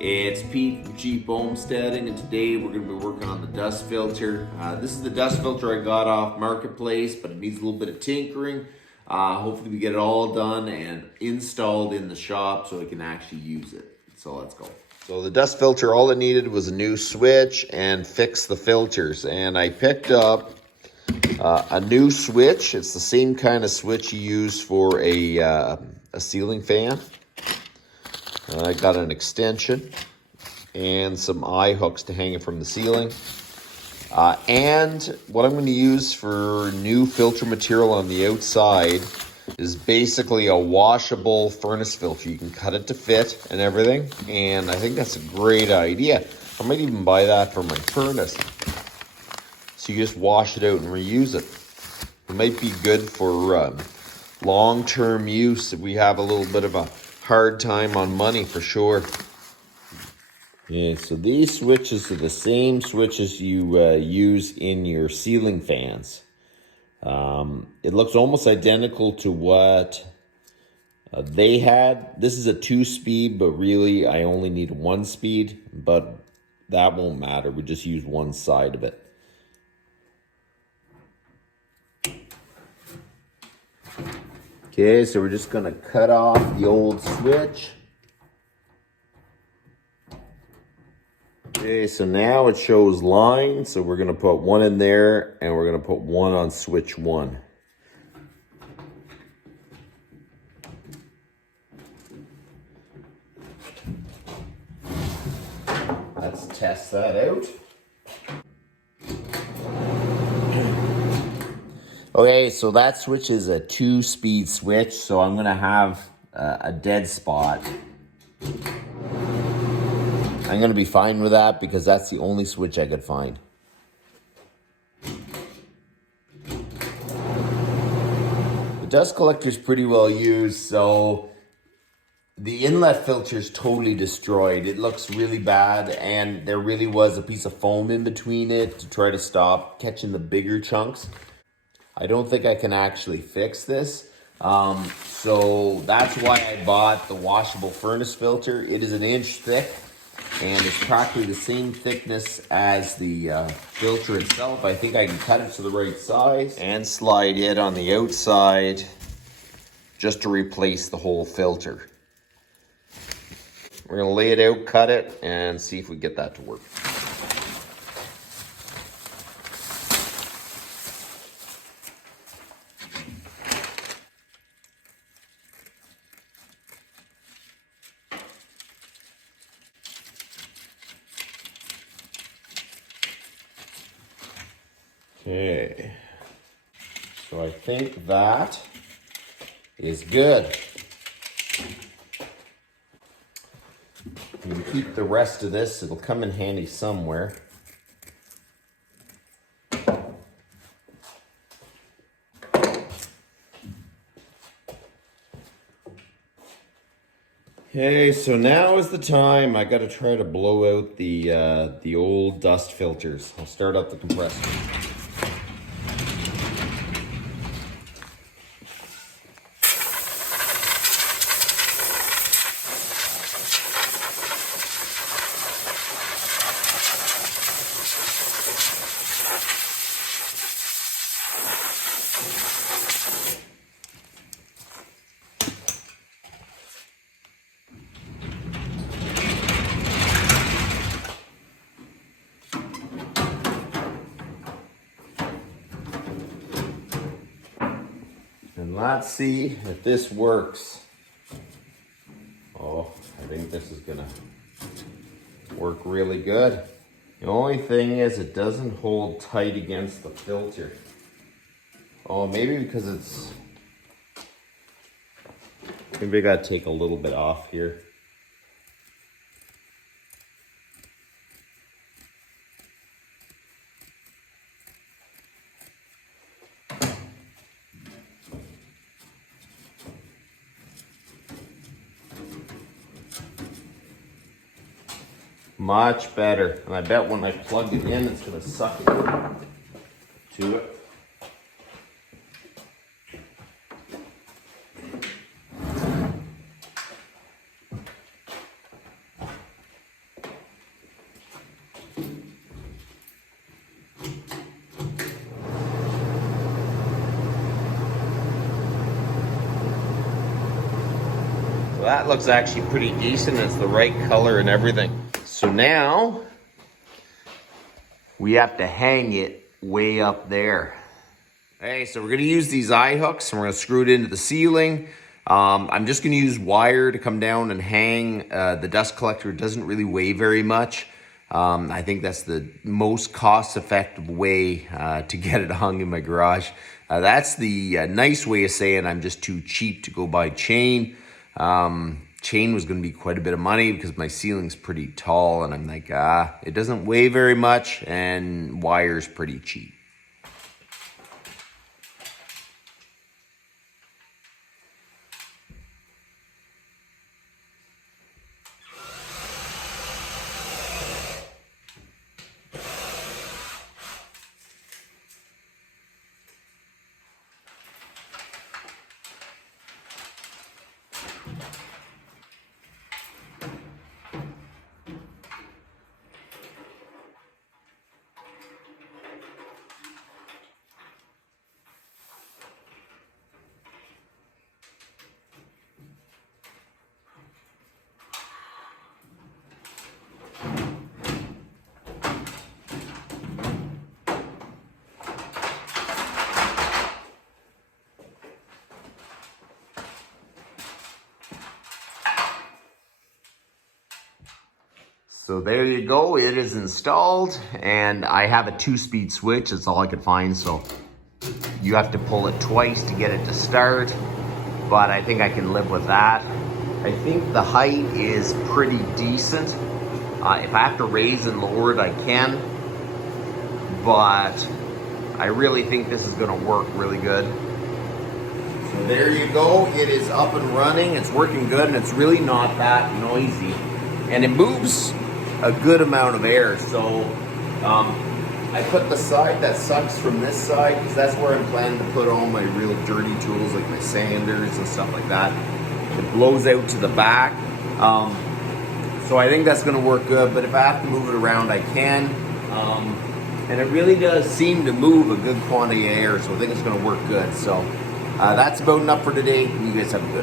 It's Pete from Jeep Homesteading, and today we're going to be working on the dust filter. This is the dust filter I got off Marketplace, but it needs a little bit of tinkering. Hopefully we get it all done and installed in the shop so we can actually use it. So let's go. So the dust filter, all it needed was a new switch and fix the filters. And I picked up a new switch. It's the same kind of switch you use for a ceiling fan. I got an extension and some eye hooks to hang it from the ceiling. And what I'm going to use for new filter material on the outside is basically a washable furnace filter. You can cut it to fit and everything, and I think that's a great idea. I might even buy that for my furnace. So you just wash it out and reuse it. It might be good for long-term use if we have a little bit of a hard time on money, for sure. Yeah, so these switches are the same switches you use in your ceiling fans. It looks almost identical to what they had. This is a 2-speed, but really I only need 1-speed, but that won't matter. We just use one side of it. Okay, so we're just going to cut off the old switch. Okay, so now it shows lines, so we're going to put one in there, and we're going to put one on switch 1. Let's test that out. Okay, so that switch is a 2-speed switch, so I'm going to have a dead spot. I'm going to be fine with that because that's the only switch I could find. The dust collector is pretty well used, so the inlet filter is totally destroyed. It looks really bad, and there really was a piece of foam in between it to try to stop catching the bigger chunks. I don't think I can actually fix this. So that's why I bought the washable furnace filter. It is 1 inch thick, and it's practically the same thickness as the filter itself. I think I can cut it to the right size and slide it on the outside just to replace the whole filter. We're gonna lay it out, cut it, and see if we get that to work. Okay, so I think that is good. You can keep the rest of this, it'll come in handy somewhere. Okay, so now is the time. I gotta try to blow out the old dust filters. I'll start up the compressor. And let's see if this works. Oh, I think this is gonna work really good. The only thing is it doesn't hold tight against the filter. Oh, maybe because it's... Maybe I gotta take a little bit off here. Much better. And I bet when I plug it in, it's gonna suck it to it. that looks actually pretty decent. It's the right color and everything. So now we have to hang it way up there. Okay, so we're gonna use these eye hooks and we're gonna screw it into the ceiling. I'm just gonna use wire to come down and hang the dust collector. It doesn't really weigh very much. I think that's the most cost-effective way to get it hung in my garage. That's the nice way of saying I'm just too cheap to go buy chain. Chain was going to be quite a bit of money because my ceiling's pretty tall, and I'm like, it doesn't weigh very much, and wire's pretty cheap. So there you go, it is installed, and I have a 2-speed switch. That's all I could find, so you have to pull it twice to get it to start, but I think I can live with that. I think the height is pretty decent. If I have to raise and lower it, I can, but I really think this is gonna work really good. So there you go, it is up and running, it's working good, and it's really not that noisy. And it moves a good amount of air. So I put the side that sucks from this side because that's where I'm planning to put all my real dirty tools like my sanders and stuff like that. It blows out to the back. So I think that's gonna work good, but if I have to move it around, I can. And it really does seem to move a good quantity of air, so I think it's gonna work good. So that's about enough for today. You guys have a good